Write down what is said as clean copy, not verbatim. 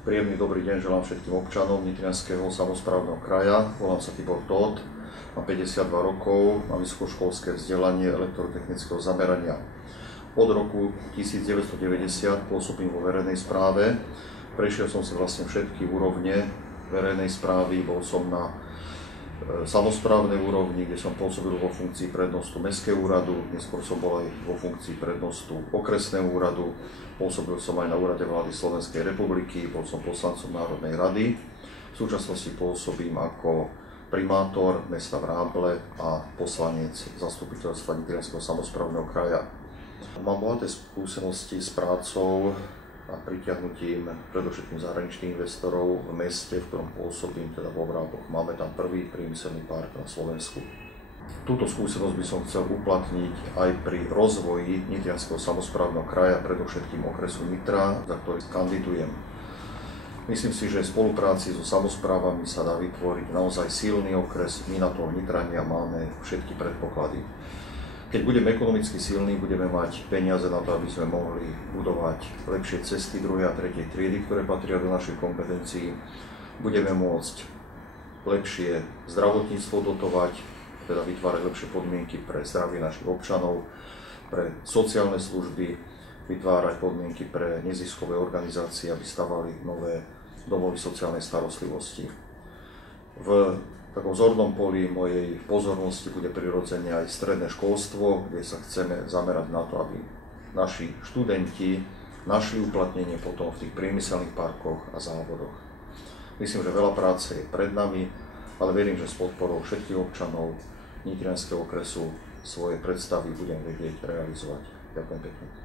Príjemný dobrý deň želám všetkým občanom Nitrianskeho samosprávneho kraja. Volám sa Tibor Tóth, mám 52 rokov, mám vysokoškolské vzdelanie elektrotechnického zamerania. Od roku 1990 pôsobím vo verejnej správe. Prešiel som si vlastne všetky úrovne verejnej správy, bol som na samosprávnej úrovni, kde som pôsobil vo funkcii prednostu Mestského úradu, neskôr som bol aj vo funkcii prednostu Okresného úradu, pôsobil som aj na úrade vlády Slovenskej republiky, bol som poslancom Národnej rady. V súčasnosti pôsobím ako primátor mesta Vráble a poslanec zastupiteľstva Nitrianskeho samosprávneho kraja. Mám bohaté skúsenosti s prácou a pritiahnutím predovšetkým zahraničných investorov v meste, v ktorom pôsobím, teda vo Vráboch. Máme tam prvý priemyselný park na Slovensku. Túto skúsenosť by som chcel uplatniť aj pri rozvoji Nitrianskeho samosprávneho kraja, predovšetkým okresu Nitra, za ktorý kandidujem. Myslím si, že v spolupráci so samosprávami sa dá vytvoriť naozaj silný okres. My na toho Nitrania máme všetky predpoklady. Keď budeme ekonomicky silní, budeme mať peniaze na to, aby sme mohli budovať lepšie cesty 2. a 3. triedy, ktoré patria do našej kompetencií. Budeme môcť lepšie zdravotníctvo dotovať, teda vytvárať lepšie podmienky pre zdravie našich občanov, pre sociálne služby, vytvárať podmienky pre neziskové organizácie, aby stavali nové domovy sociálnej starostlivosti. V takom zornom poli mojej pozornosti bude prirodzene aj stredné školstvo, kde sa chceme zamerať na to, aby naši študenti našli uplatnenie potom v tých priemyselných parkoch a závodoch. Myslím, že veľa práce je pred nami, ale verím, že s podporou všetkých občanov Nitrianskeho okresu svoje predstavy budem vedieť realizovať. Ďakujem pekne.